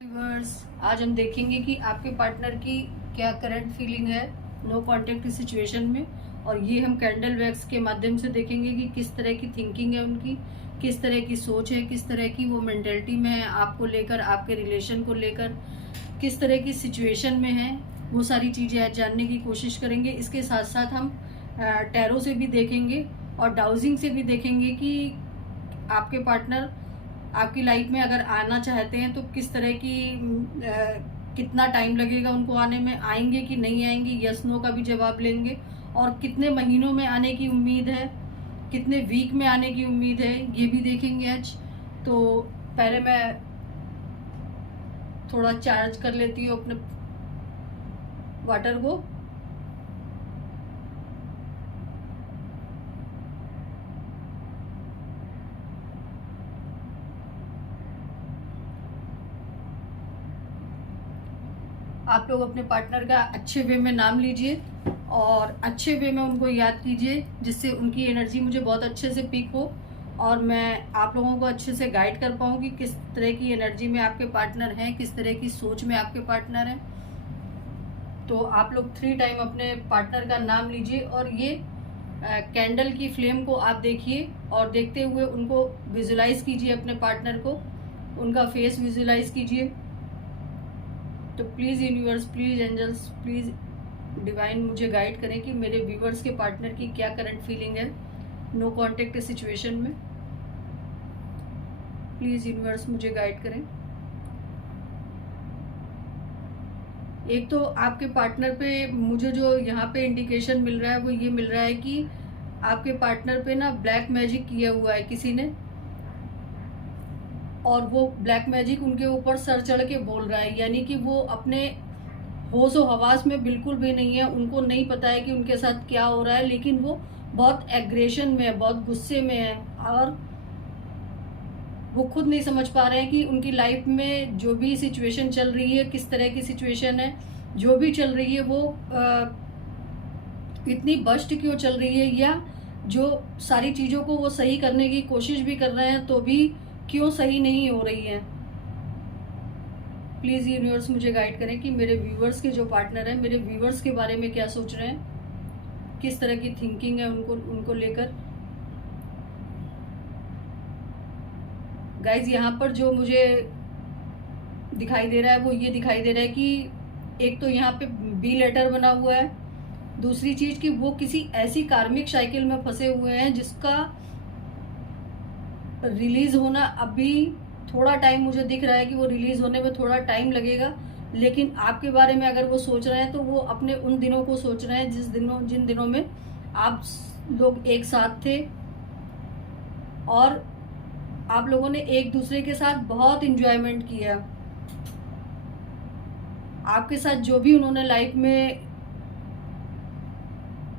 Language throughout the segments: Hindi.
व्यूअर्स, आज हम देखेंगे कि आपके पार्टनर की क्या करंट फीलिंग है नो कांटेक्ट की सिचुएशन में। और ये हम कैंडल वैक्स के माध्यम से देखेंगे कि किस तरह की थिंकिंग है उनकी, किस तरह की सोच है, किस तरह की वो मेंटेलिटी में है आपको लेकर, आपके रिलेशन को लेकर, किस तरह की सिचुएशन में है। वो सारी चीज़ें आज जानने की कोशिश करेंगे। इसके साथ साथ हम टैरो से भी देखेंगे और डाउजिंग से भी देखेंगे कि आपके पार्टनर आपकी लाइफ में अगर आना चाहते हैं तो किस तरह की कितना टाइम लगेगा उनको आने में, आएंगे कि नहीं आएंगे, यस नो का भी जवाब लेंगे। और कितने महीनों में आने की उम्मीद है, कितने वीक में आने की उम्मीद है, ये भी देखेंगे आज। तो पहले मैं थोड़ा चार्ज कर लेती हूँ अपने वाटर को। आप लोग अपने पार्टनर का अच्छे वे में नाम लीजिए और अच्छे वे में उनको याद कीजिए, जिससे उनकी एनर्जी मुझे बहुत अच्छे से पिक हो और मैं आप लोगों को अच्छे से गाइड कर पाऊँ कि किस तरह की एनर्जी में आपके पार्टनर हैं, किस तरह की सोच में आपके पार्टनर हैं। तो आप लोग 3 टाइम अपने पार्टनर का नाम लीजिए और ये कैंडल की फ्लेम को आप देखिए और देखते हुए उनको विजुलाइज कीजिए, अपने पार्टनर को, उनका फेस विजुलाइज कीजिए। तो please universe, please angels, please divine मुझे गाइड करें कि मेरे व्यूवर्स के पार्टनर की क्या करंट फीलिंग है नो कांटेक्ट सिचुएशन में। प्लीज़ यूनिवर्स मुझे गाइड करें। एक तो आपके पार्टनर पे मुझे जो यहाँ पे इंडिकेशन मिल रहा है वो ये मिल रहा है कि आपके पार्टनर पे ना ब्लैक मैजिक किया हुआ है किसी ने, और वो ब्लैक मैजिक उनके ऊपर सर चढ़ के बोल रहा है। यानी कि वो अपने होश व हवास में बिल्कुल भी नहीं है, उनको नहीं पता है कि उनके साथ क्या हो रहा है, लेकिन वो बहुत एग्रेशन में है, बहुत गुस्से में है और वो खुद नहीं समझ पा रहे हैं कि उनकी लाइफ में जो भी सिचुएशन चल रही है, किस तरह की सिचुएशन है, जो भी चल रही है वो इतनी बस्ट क्यों चल रही है, या जो सारी चीज़ों को वो सही करने की कोशिश भी कर रहे हैं तो भी क्यों सही नहीं हो रही है। प्लीज़ यूनिवर्स मुझे गाइड करें कि मेरे व्यूवर्स के जो पार्टनर हैं, मेरे व्यूवर्स के बारे में क्या सोच रहे हैं, किस तरह की थिंकिंग है उनको लेकर। गाइज, यहाँ पर जो मुझे दिखाई दे रहा है वो ये दिखाई दे रहा है कि एक तो यहाँ पे बी लेटर बना हुआ है, दूसरी चीज कि वो किसी ऐसी कार्मिक साइकिल में फंसे हुए हैं जिसका रिलीज होना अभी थोड़ा टाइम, मुझे दिख रहा है कि वो रिलीज होने में थोड़ा टाइम लगेगा। लेकिन आपके बारे में अगर वो सोच रहे हैं तो वो अपने उन दिनों को सोच रहे हैं जिन दिनों में आप लोग एक साथ थे और आप लोगों ने एक दूसरे के साथ बहुत इंजॉयमेंट किया। आपके साथ जो भी उन्होंने लाइफ में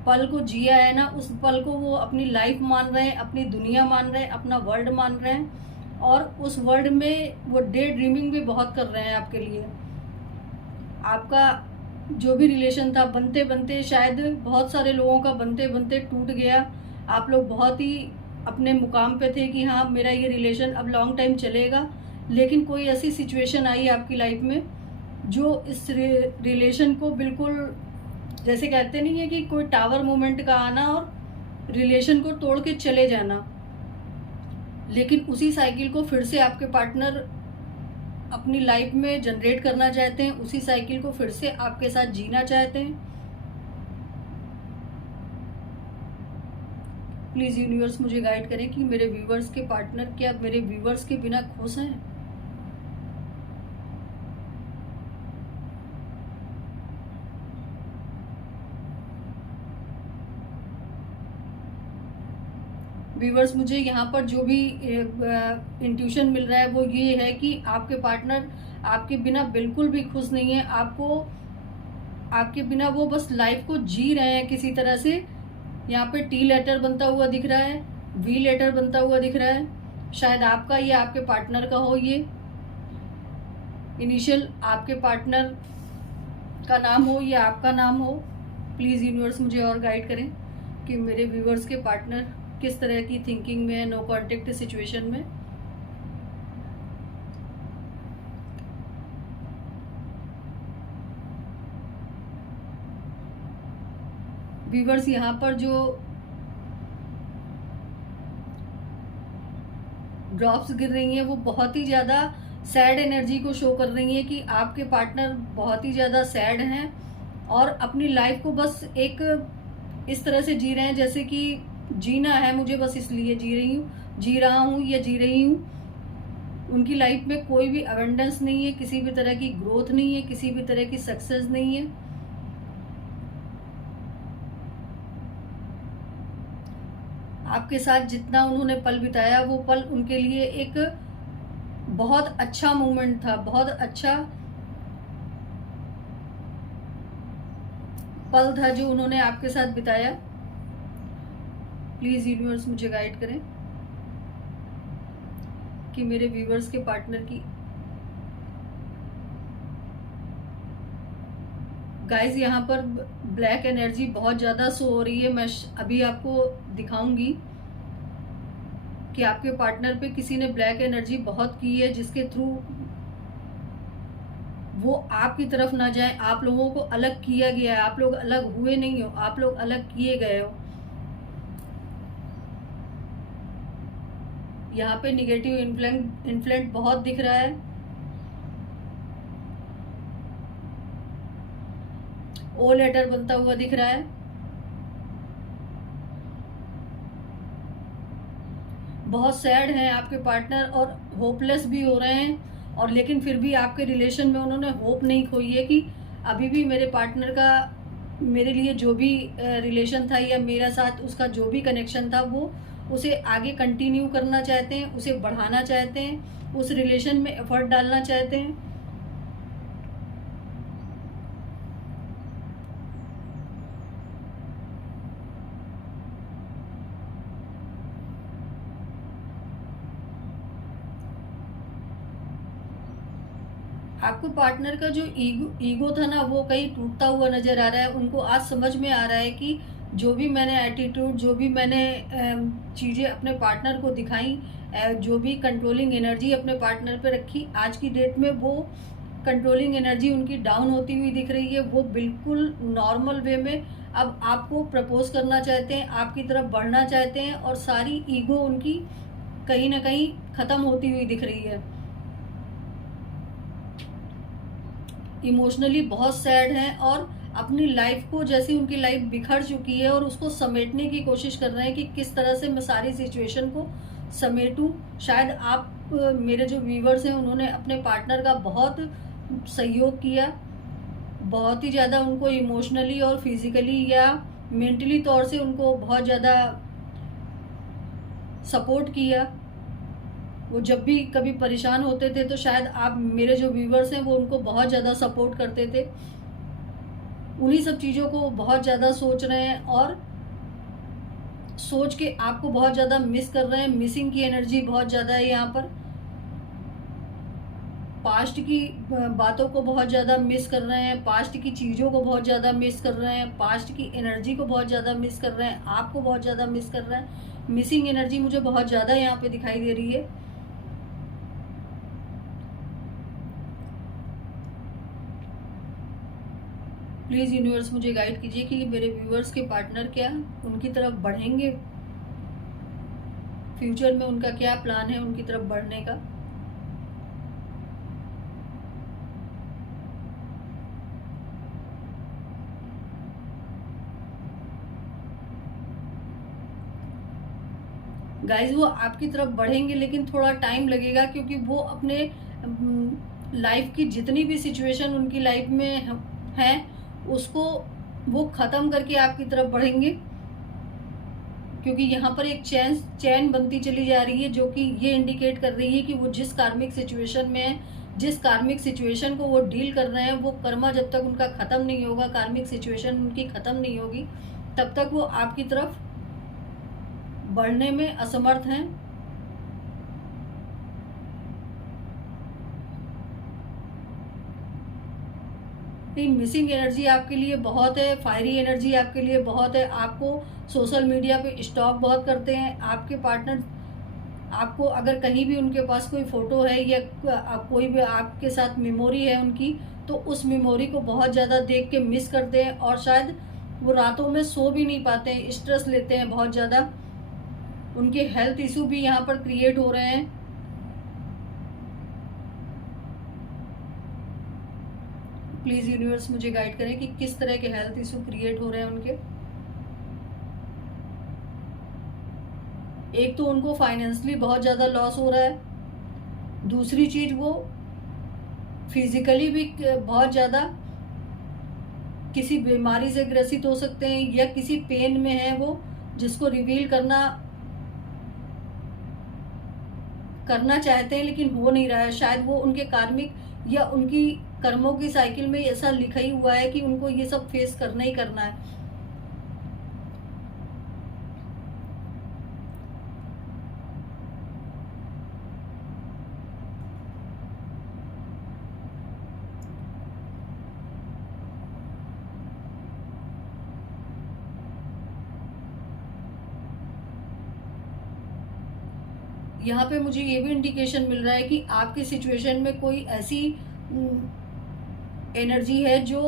पल को जिया है ना, उस पल को वो अपनी लाइफ मान रहे हैं, अपनी दुनिया मान रहे हैं, अपना वर्ल्ड मान रहे हैं और उस वर्ल्ड में वो डे ड्रीमिंग भी बहुत कर रहे हैं आपके लिए। आपका जो भी रिलेशन था बनते बनते, शायद बहुत सारे लोगों का बनते बनते टूट गया। आप लोग बहुत ही अपने मुकाम पे थे कि हाँ मेरा ये रिलेशन अब लॉन्ग टाइम चलेगा, लेकिन कोई ऐसी सिचुएशन आई आपकी लाइफ में जो इस रिलेशन को बिल्कुल, जैसे कहते नहीं है कि कोई टावर मोमेंट का आना और रिलेशन को तोड़ के चले जाना, लेकिन उसी साइकिल को फिर से आपके पार्टनर अपनी लाइफ में जनरेट करना चाहते हैं, उसी साइकिल को फिर से आपके साथ जीना चाहते हैं। प्लीज़ यूनिवर्स मुझे गाइड करें कि मेरे व्यूवर्स के पार्टनर क्या मेरे व्यूवर्स के बिना खुश हैं। व्यूवर्स, मुझे यहाँ पर जो भी इंट्यूशन मिल रहा है वो ये है कि आपके पार्टनर आपके बिना बिल्कुल भी खुश नहीं है। आपके बिना वो बस लाइफ को जी रहे हैं किसी तरह से। यहाँ पे टी लेटर बनता हुआ दिख रहा है, वी लेटर बनता हुआ दिख रहा है। शायद आपका या आपके पार्टनर का हो ये इनिशियल, आपके पार्टनर का नाम हो या आपका नाम हो। प्लीज़ यूनिवर्स मुझे और गाइड करें कि मेरे व्यूवर्स के पार्टनर किस तरह की थिंकिंग में है नो कांटेक्ट सिचुएशन में। व्यूवर्स यहाँ पर जो ड्रॉप्स गिर रही हैं वो बहुत ही ज़्यादा सैड एनर्जी को शो कर रही है कि आपके पार्टनर बहुत ही ज़्यादा सैड हैं और अपनी लाइफ को बस एक इस तरह से जी रहे हैं जैसे कि जीना है मुझे, बस इसलिए जी रहा हूँ या जी रही हूँ। उनकी लाइफ में कोई भी अबंडेंस नहीं है, किसी भी तरह की ग्रोथ नहीं है, किसी भी तरह की सक्सेस नहीं है। आपके साथ जितना उन्होंने पल बिताया वो पल उनके लिए एक बहुत अच्छा मोमेंट था, बहुत अच्छा पल था जो उन्होंने आपके साथ बिताया। प्लीज यूनिवर्स मुझे गाइड करें कि मेरे व्यूवर्स के पार्टनर की गाइस यहाँ पर ब्लैक एनर्जी बहुत ज़्यादा शो हो रही है। मैं अभी आपको दिखाऊंगी कि आपके पार्टनर पे किसी ने ब्लैक एनर्जी बहुत की है जिसके थ्रू वो आपकी तरफ ना जाए। आप लोगों को अलग किया गया है, आप लोग अलग हुए नहीं हो, आप लोग अलग किए गए हो। यहाँ पे निगेटिव इन्फ्लुएंस बहुत दिख रहा है। ओ लेटर बनता हुआ दिख रहा है। बहुत सैड हैं आपके पार्टनर और होपलेस भी हो रहे हैं, और लेकिन फिर भी आपके रिलेशन में उन्होंने होप नहीं खोई है कि अभी भी मेरे पार्टनर का मेरे लिए जो भी रिलेशन था या मेरा साथ उसका जो भी कनेक्शन था वो उसे आगे कंटिन्यू करना चाहते हैं, उसे बढ़ाना चाहते हैं, उस रिलेशन में एफर्ट डालना चाहते हैं। आपको पार्टनर का जो ईगो था ना वो कहीं टूटता हुआ नजर आ रहा है। उनको आज समझ में आ रहा है कि जो भी मैंने एटीट्यूड, जो भी मैंने चीज़ें अपने पार्टनर को दिखाई, जो भी कंट्रोलिंग एनर्जी अपने पार्टनर पे रखी, आज की डेट में वो कंट्रोलिंग एनर्जी उनकी डाउन होती हुई दिख रही है। वो बिल्कुल नॉर्मल वे में अब आपको प्रपोज करना चाहते हैं, आपकी तरफ बढ़ना चाहते हैं, और सारी ईगो उनकी कहीं ना कहीं खत्म होती हुई दिख रही है। इमोशनली बहुत सैड हैं और अपनी लाइफ को, जैसे उनकी लाइफ बिखर चुकी है और उसको समेटने की कोशिश कर रहे हैं कि किस तरह से मैं सारी सिचुएशन को समेटूं। शायद आप मेरे जो व्यूवर्स हैं उन्होंने अपने पार्टनर का बहुत सहयोग किया, बहुत ही ज़्यादा उनको इमोशनली और फिजिकली या मेंटली तौर से उनको बहुत ज़्यादा सपोर्ट किया। वो जब भी कभी परेशान होते थे तो शायद आप मेरे जो व्यूवर्स हैं वो उनको बहुत ज़्यादा सपोर्ट करते थे। उन्हीं सब चीज़ों को बहुत ज़्यादा सोच रहे हैं और सोच के आपको बहुत ज़्यादा मिस कर रहे हैं। मिसिंग की एनर्जी बहुत ज़्यादा है यहाँ पर। पास्ट की बातों को बहुत ज़्यादा मिस कर रहे हैं, पास्ट की चीज़ों को बहुत ज़्यादा मिस कर रहे हैं, पास्ट की एनर्जी को बहुत ज़्यादा मिस कर रहे हैं, आपको बहुत ज़्यादा मिस कर रहे हैं। मिसिंग एनर्जी मुझे बहुत ज़्यादा यहाँ पे दिखाई दे रही है। प्लीज़ यूनिवर्स मुझे गाइड कीजिए कि मेरे व्यूअर्स के पार्टनर क्या उनकी तरफ बढ़ेंगे, फ्यूचर में उनका क्या प्लान है उनकी तरफ बढ़ने का। गाइज वो आपकी तरफ बढ़ेंगे लेकिन थोड़ा टाइम लगेगा, क्योंकि वो अपने लाइफ की जितनी भी सिचुएशन उनकी लाइफ में है उसको वो ख़त्म करके आपकी तरफ बढ़ेंगे। क्योंकि यहाँ पर एक चैन बनती चली जा रही है जो कि ये इंडिकेट कर रही है कि वो जिस कार्मिक सिचुएशन में है, जिस कार्मिक सिचुएशन को वो डील कर रहे हैं, वो कर्मा जब तक उनका ख़त्म नहीं होगा, कार्मिक सिचुएशन उनकी ख़त्म नहीं होगी, तब तक वो आपकी तरफ बढ़ने में असमर्थ हैं। मिसिंग एनर्जी आपके लिए बहुत है, फायरी एनर्जी आपके लिए बहुत है। आपको सोशल मीडिया पे स्टॉक बहुत करते हैं आपके पार्टनर। आपको अगर कहीं भी उनके पास कोई फोटो है या कोई भी आपके साथ मेमोरी है उनकी, तो उस मेमोरी को बहुत ज़्यादा देख के मिस करते हैं और शायद वो रातों में सो भी नहीं पाते हैं, स्ट्रेस लेते हैं बहुत ज़्यादा, उनके हेल्थ इशू भी यहाँ पर क्रिएट हो रहे हैं। प्लीज़ यूनिवर्स मुझे गाइड करें कि किस तरह के हेल्थ इशू क्रिएट हो रहे हैं उनके। एक तो उनको फाइनेंशियली बहुत ज़्यादा लॉस हो रहा है, दूसरी चीज़ वो फिजिकली भी बहुत ज़्यादा किसी बीमारी से ग्रसित हो सकते हैं, या किसी पेन में है वो, जिसको रिवील करना चाहते हैं लेकिन हो नहीं रहा है। शायद वो उनके कार्मिक या उनकी कर्मों की साइकिल में ऐसा लिखा ही हुआ है कि उनको ये सब फेस करना ही करना है। यहाँ पे मुझे ये भी इंडिकेशन मिल रहा है कि आपकी सिचुएशन में कोई ऐसी एनर्जी है जो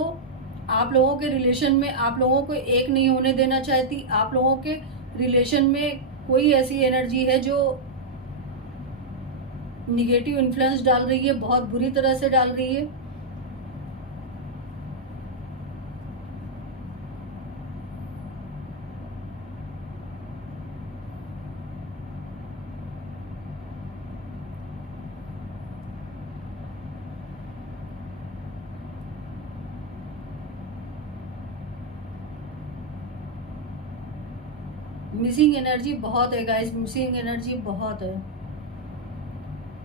आप लोगों के रिलेशन में आप लोगों को एक नहीं होने देना चाहती। आप लोगों के रिलेशन में कोई ऐसी एनर्जी है जो निगेटिव इन्फ्लुएंस डाल रही है, बहुत बुरी तरह से डाल रही है। मिसिंग एनर्जी बहुत है गाइस, मिसिंग एनर्जी बहुत है,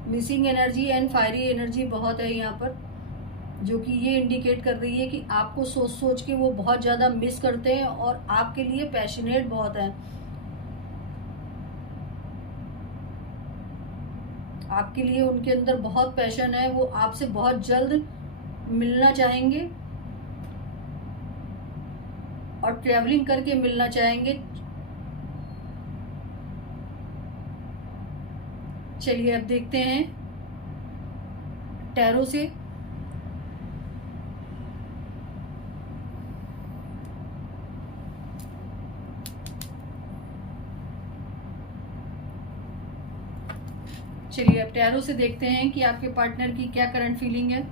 missing energy and fiery energy बहुत है यहाँ पर, जो कि ये इंडिकेट कर रही है कि आपको सोच सोच के वो बहुत ज़्यादा मिस करते हैं और आपके लिए पैशनेट बहुत है। आपके लिए उनके अंदर बहुत पैशन है, वो आपसे बहुत जल्द मिलना चाहेंगे और ट्रैवलिंग करके मिलना चाहेंगे। चलिए अब देखते हैं टैरो से। चलिए अब टैरो से देखते हैं कि आपके पार्टनर की क्या करंट फीलिंग है।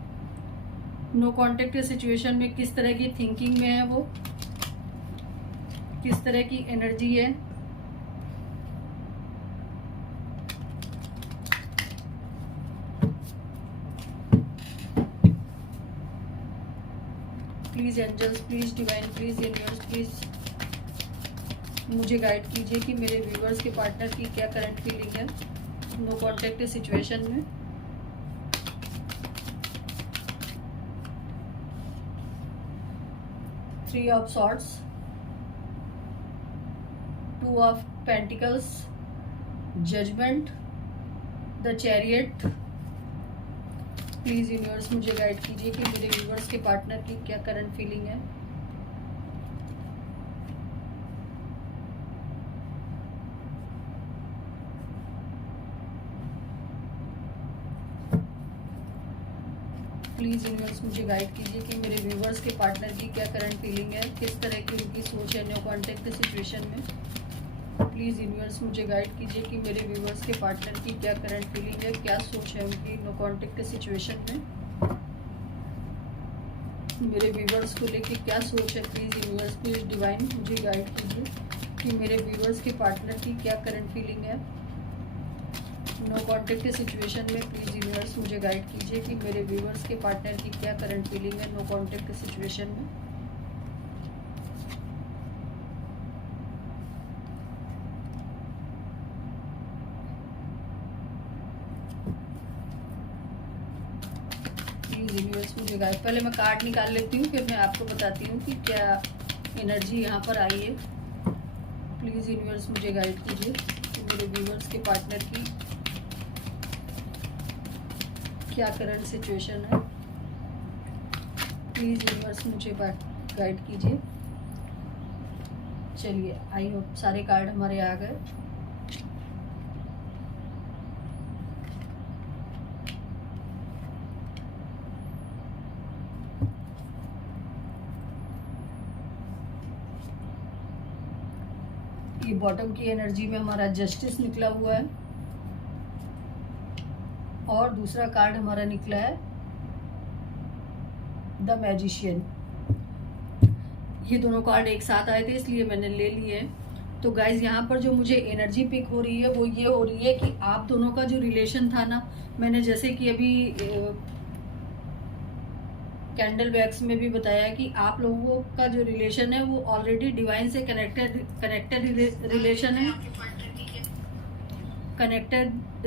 नो कॉन्टेक्ट सिचुएशन में किस तरह की थिंकिंग में है वो, किस तरह की एनर्जी है। Please angels, please divine, please universe, please मुझे गाइड कीजिए कि मेरे व्यूअर्स के पार्टनर की क्या करंट फीलिंग है नो कॉन्टेक्ट सिचुएशन में। Three of swords, two of pentacles, judgement, the chariot. Please universe मुझे गाइड कीजिए कि मेरे व्यूअर्स के पार्टनर की क्या करंट फीलिंग है। प्लीज यूनिवर्स मुझे गाइड कीजिए कि मेरे व्यूअर्स के पार्टनर की क्या करंट फीलिंग है, किस तरह की उनकी सोच है नो कॉन्टेक्ट सिचुएशन में। प्लीज यूनिवर्स मुझे गाइड कीजिए कि मेरे व्यूअर्स के पार्टनर की क्या करंट फीलिंग है, क्या सोच है उनकी नो कॉन्टेक्ट सिचुएशन में। मेरे व्यूअर्स को लेके क्या सोच है। प्लीज यूनिवर्स, प्लीज डिवाइन मुझे गाइड कीजिए कि मेरे व्यूअर्स के पार्टनर की क्या करंट फीलिंग है नो कॉन्टेक्ट सिचुएशन में। प्लीज यूनिवर्स मुझे गाइड कीजिए कि मेरे व्यूअर्स के पार्टनर की क्या करंट फीलिंग है नो कॉन्टेक्ट सिचुएशन में। प्लीज यूनिवर्स मुझे गाइड, पहले मैं कार्ड निकाल लेती हूँ फिर मैं आपको बताती हूँ कि क्या एनर्जी यहाँ पर आई है। प्लीज यूनिवर्स मुझे गाइड कीजिए कि मेरे व्यूअर्स के पार्टनर की क्या करंट सिचुएशन है। प्लीज यूनिवर्स मुझे गाइड कीजिए। चलिए आई होप सारे कार्ड हमारे आ गए। ये बॉटम की एनर्जी में हमारा जस्टिस निकला हुआ है और दूसरा कार्ड हमारा निकला है द मैजिशियन। ये दोनों कार्ड एक साथ आए थे इसलिए मैंने ले लिए। तो गाइज यहाँ पर जो मुझे एनर्जी पिक हो रही है वो ये हो रही है कि आप दोनों का जो रिलेशन था ना, मैंने जैसे कि अभी कैंडल वैक्स में भी बताया कि आप लोगों का जो रिलेशन है वो ऑलरेडी डिवाइन से कनेक्टेड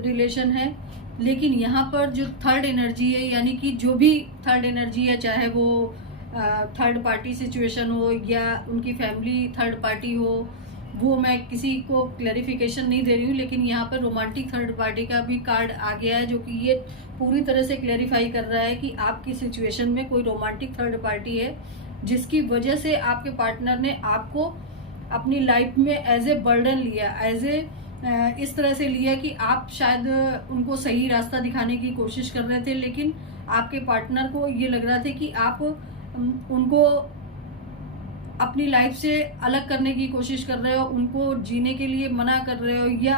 रिलेशन है। लेकिन यहाँ पर जो थर्ड एनर्जी है, यानी कि जो भी थर्ड एनर्जी है, चाहे वो थर्ड पार्टी सिचुएशन हो या उनकी फैमिली थर्ड पार्टी हो, वो मैं किसी को क्लैरिफिकेशन नहीं दे रही हूँ, लेकिन यहाँ पर रोमांटिक थर्ड पार्टी का भी कार्ड आ गया है जो कि ये पूरी तरह से क्लैरिफाई कर रहा है कि आपकी सिचुएशन में कोई रोमांटिक थर्ड पार्टी है जिसकी वजह से आपके पार्टनर ने आपको अपनी लाइफ में एज ए बर्डन लिया, इस तरह से लिया कि आप शायद उनको सही रास्ता दिखाने की कोशिश कर रहे थे, लेकिन आपके पार्टनर को ये लग रहा था कि आप उनको अपनी लाइफ से अलग करने की कोशिश कर रहे हो, उनको जीने के लिए मना कर रहे हो या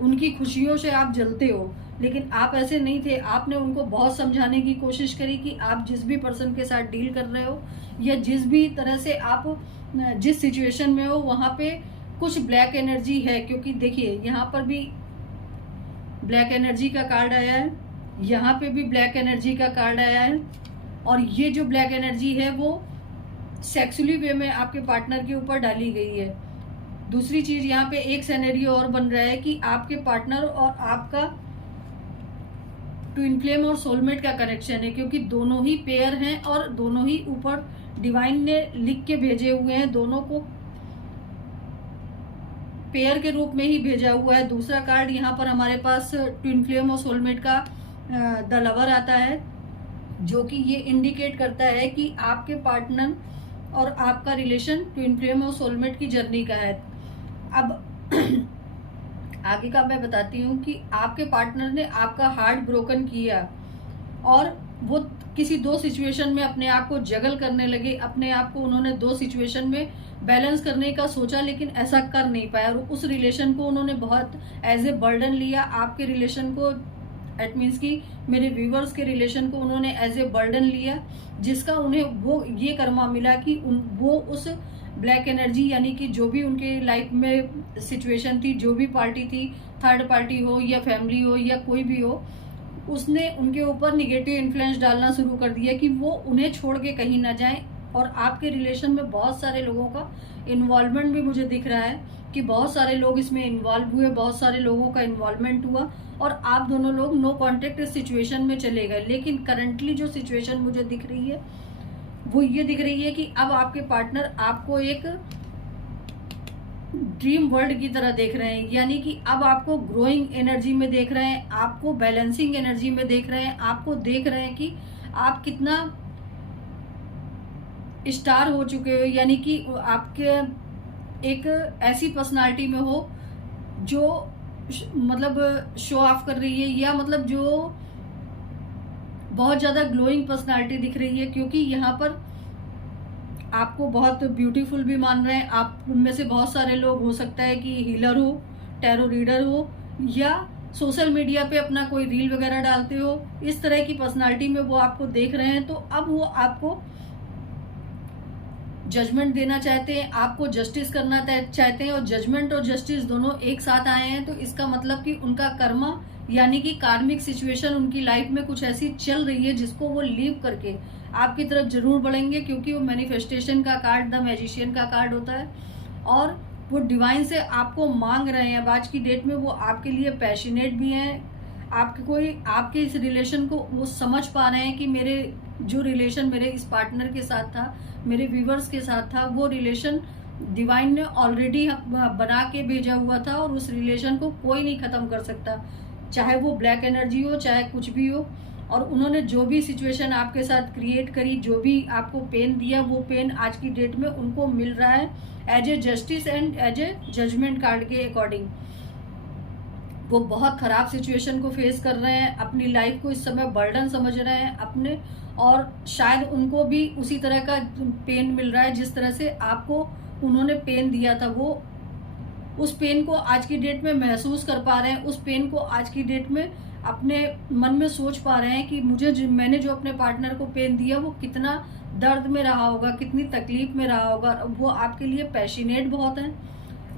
उनकी खुशियों से आप जलते हो। लेकिन आप ऐसे नहीं थे, आपने उनको बहुत समझाने की कोशिश करी कि आप जिस भी पर्सन के साथ डील कर रहे हो या जिस भी तरह से आप जिस सिचुएशन में हो वहाँ पे कुछ ब्लैक एनर्जी है। क्योंकि देखिए यहाँ पर भी ब्लैक एनर्जी का कार्ड आया है, यहाँ पे भी ब्लैक एनर्जी का कार्ड आया है, और ये जो ब्लैक एनर्जी है वो सेक्सुअली वे में आपके पार्टनर के ऊपर डाली गई है। दूसरी चीज यहाँ पे एक सिनेरियो और बन रहा है कि आपके पार्टनर और आपका ट्विन फ्लेम और सोलमेट का कनेक्शन है, क्योंकि दोनों ही पेयर हैं और दोनों ही ऊपर डिवाइन ने लिख के भेजे हुए हैं, दोनों को पेयर के रूप में ही भेजा हुआ है। दूसरा कार्ड यहाँ पर हमारे पास ट्विन फ्लेम और सोलमेट का द लवर आता है, जो कि ये इंडिकेट करता है कि आपके पार्टनर और आपका रिलेशन ट्विन फ्लेम और सोलमेट की जर्नी का है। अब आगे का मैं बताती हूँ कि आपके पार्टनर ने आपका हार्ट ब्रोकन किया और वो किसी दो सिचुएशन में अपने आप को जगल करने लगे, अपने आप को उन्होंने दो सिचुएशन में बैलेंस करने का सोचा लेकिन ऐसा कर नहीं पाया, और उस रिलेशन को उन्होंने बहुत एज ए बर्डन लिया। आपके रिलेशन को, एट मीन्स कि मेरे व्यूवर्स के रिलेशन को उन्होंने एज ए बर्डन लिया, जिसका उन्हें वो ये कर्मा मिला कि वो उस ब्लैक एनर्जी, यानी कि जो भी उनके लाइफ में सिचुएशन थी, जो भी पार्टी थी, थर्ड पार्टी हो या फैमिली हो या कोई भी हो, उसने उनके ऊपर निगेटिव इन्फ्लुएंस डालना शुरू कर दिया कि वो उन्हें छोड़ के कहीं ना जाएं। और आपके रिलेशन में बहुत सारे लोगों का इन्वॉल्वमेंट भी मुझे दिख रहा है कि बहुत सारे लोग इसमें इन्वॉल्व हुए, बहुत सारे लोगों का इन्वॉल्वमेंट हुआ और आप दोनों लोग नो कॉन्टेक्ट सिचुएशन में चले गए। लेकिन करंटली जो सिचुएशन मुझे दिख रही है वो ये दिख रही है कि अब आपके पार्टनर आपको एक ड्रीम वर्ल्ड की तरह देख रहे हैं, यानी कि अब आपको ग्रोइंग एनर्जी में देख रहे हैं, आपको बैलेंसिंग एनर्जी में देख रहे हैं, आपको देख रहे हैं कि आप कितना स्टार हो चुके हो, यानी कि आपके एक ऐसी पर्सनालिटी में हो जो मतलब शो ऑफ कर रही है, या मतलब जो बहुत ज्यादा ग्लोइंग पर्सनालिटी दिख रही है। क्योंकि यहाँ पर आपको बहुत ब्यूटीफुल भी मान रहे हैं। आप में से बहुत सारे लोग, हो सकता है कि हीलर हो, टैरो रीडर हो, या सोशल मीडिया पे अपना कोई रील वगैरह डालते हो, इस तरह की पर्सनालिटी में वो आपको देख रहे हैं। तो अब वो आपको जजमेंट देना चाहते हैं, आपको जस्टिस करना चाहते हैं, और जजमेंट और जस्टिस दोनों एक साथ आए हैं। तो इसका मतलब कि उनका कर्मा, यानी कि कार्मिक सिचुएशन उनकी लाइफ में कुछ ऐसी चल रही है जिसको वो लीव करके आपकी तरफ जरूर बढ़ेंगे, क्योंकि वो मैनिफेस्टेशन का कार्ड, द मैजिशियन का कार्ड होता है, और वो डिवाइन से आपको मांग रहे हैं। अब आज की डेट में वो आपके लिए पैशनेट भी हैं, आपके इस रिलेशन को वो समझ पा रहे हैं कि मेरे जो रिलेशन मेरे इस पार्टनर के साथ था, मेरे व्यूवर्स के साथ था, वो रिलेशन डिवाइन ने ऑलरेडी बना के भेजा हुआ था और उस रिलेशन को कोई नहीं खत्म कर सकता, चाहे वो ब्लैक एनर्जी हो, चाहे कुछ भी हो। और उन्होंने जो भी सिचुएशन आपके साथ क्रिएट करी, जो भी आपको पेन दिया, वो पेन आज की डेट में उनको मिल रहा है as a justice and as a judgement card के अकॉर्डिंग। वो बहुत खराब सिचुएशन को फेस कर रहे हैं, अपनी लाइफ को इस समय बर्डन समझ रहे हैं अपने, और शायद उनको भी उसी तरह का पेन मिल रहा है जिस तरह से आपको उन्होंने पेन दिया था। वो उस पेन को आज की डेट में महसूस कर पा रहे हैं, उस पेन को आज की डेट में अपने मन में सोच पा रहे हैं कि मैंने जो अपने पार्टनर को पेन दिया वो कितना दर्द में रहा होगा, कितनी तकलीफ में रहा होगा। वो आपके लिए पैशनेट बहुत है,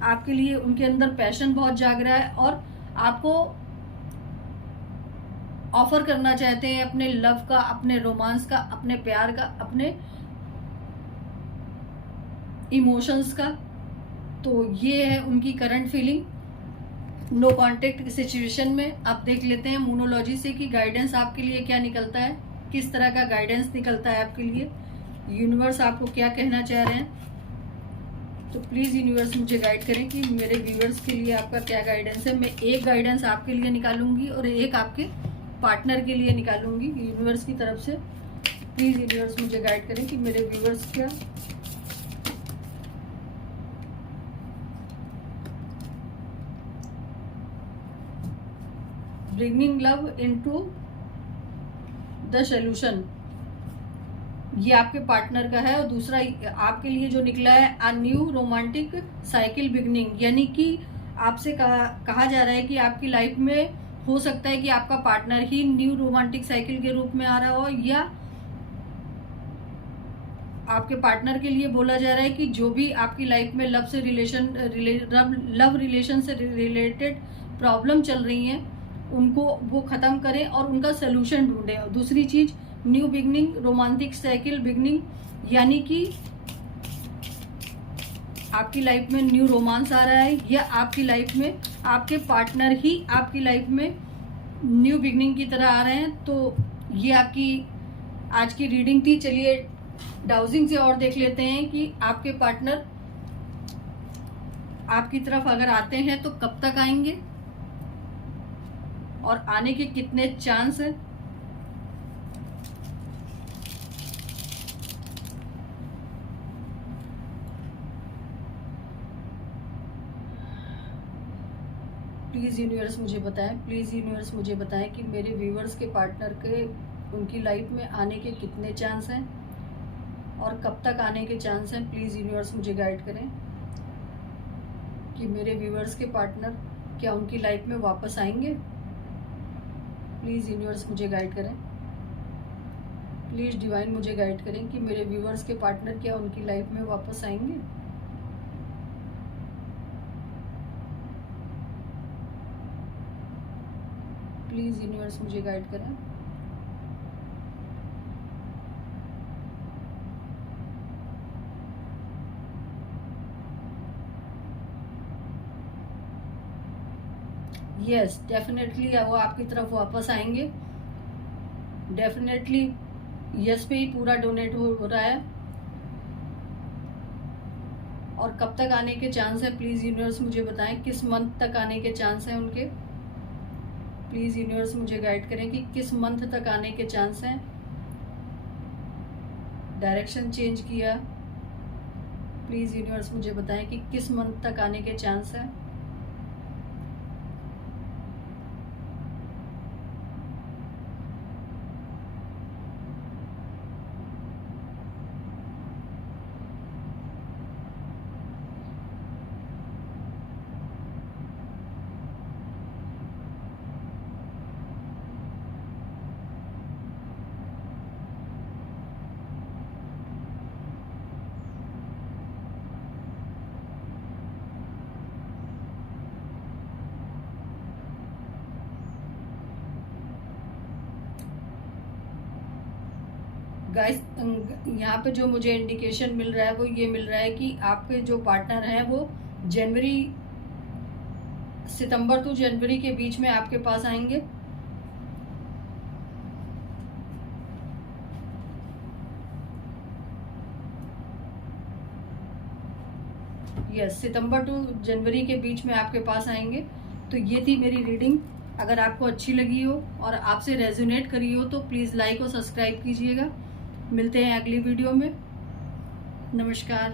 आपके लिए उनके अंदर पैशन बहुत जाग रहा है और आपको ऑफर करना चाहते हैं अपने लव का, अपने रोमांस का, अपने प्यार का, अपने इमोशंस का। तो ये है उनकी current feeling no contact situation में। आप देख लेते हैं मोनोलॉजी से कि गाइडेंस आपके लिए क्या निकलता है, किस तरह का गाइडेंस निकलता है आपके लिए, यूनिवर्स आपको क्या कहना चाह रहे हैं। तो प्लीज यूनिवर्स मुझे गाइड करें कि मेरे व्यूअर्स के लिए आपका क्या गाइडेंस है। मैं एक गाइडेंस आपके लिए निकालूंगी और एक आपके पार्टनर के लिए निकालूंगी यूनिवर्स की तरफ से। प्लीज यूनिवर्स मुझे गाइड करें कि मेरे व्यूअर्स क्या bringing love into the solution, ये आपके पार्टनर का है। और दूसरा आपके लिए जो निकला है a new romantic cycle beginning, यानी कि आपसे कहा जा रहा है कि आपकी लाइफ में हो सकता है कि आपका पार्टनर ही न्यू रोमांटिक साइकिल के रूप में आ रहा हो, या आपके पार्टनर के लिए बोला जा रहा है कि जो भी आपकी लाइफ में लव रिलेशन से रिलेटेड प्रॉब्लम चल रही हैं उनको वो खत्म करें और उनका सोल्यूशन ढूंढें। और दूसरी चीज new beginning romantic cycle beginning, यानी कि आपकी लाइफ में न्यू रोमांस आ रहा है या आपकी लाइफ में आपके पार्टनर ही आपकी लाइफ में न्यू बिगनिंग की तरह आ रहे हैं। तो ये आपकी आज की रीडिंग थी। चलिए डाउजिंग से और देख लेते हैं कि आपके पार्टनर आपकी तरफ अगर आते हैं तो कब तक आएंगे और आने के कितने चांस हैं। प्लीज यूनिवर्स मुझे बताएं, प्लीज यूनिवर्स मुझे बताएं कि मेरे व्यूवर्स के पार्टनर के उनकी लाइफ में आने के कितने चांस हैं और कब तक आने के चांस हैं। प्लीज यूनिवर्स मुझे गाइड करें कि मेरे व्यूवर्स के पार्टनर क्या उनकी लाइफ में वापस आएंगे। प्लीज यूनिवर्स मुझे गाइड करें, प्लीज डिवाइन मुझे गाइड करें कि मेरे व्यूवर्स के पार्टनर क्या उनकी लाइफ में वापस आएंगे। प्लीज यूनिवर्स मुझे गाइड करें। यस, डेफिनेटली वो आपकी तरफ वापस आएंगे। डेफिनेटली यस पे ही पूरा डोनेट हो रहा है। और कब तक आने के चांस है प्लीज यूनिवर्स मुझे बताएं, किस मंथ तक आने के चांस हैं उनके। प्लीज यूनिवर्स मुझे गाइड करें कि किस मंथ तक आने के चांस हैं। डायरेक्शन चेंज किया। प्लीज यूनिवर्स मुझे बताएं कि किस मंथ तक आने के चांस हैं। गाइस यहाँ पे जो मुझे इंडिकेशन मिल रहा है वो ये मिल रहा है कि आपके जो पार्टनर हैं वो सितंबर टू जनवरी के बीच में आपके पास आएंगे। यस, सितंबर टू जनवरी के बीच में आपके पास आएंगे। तो ये थी मेरी रीडिंग। अगर आपको अच्छी लगी हो और आपसे रेजोनेट करी हो तो प्लीज़ लाइक और सब्सक्राइब कीजिएगा। मिलते हैं अगली वीडियो में। नमस्कार।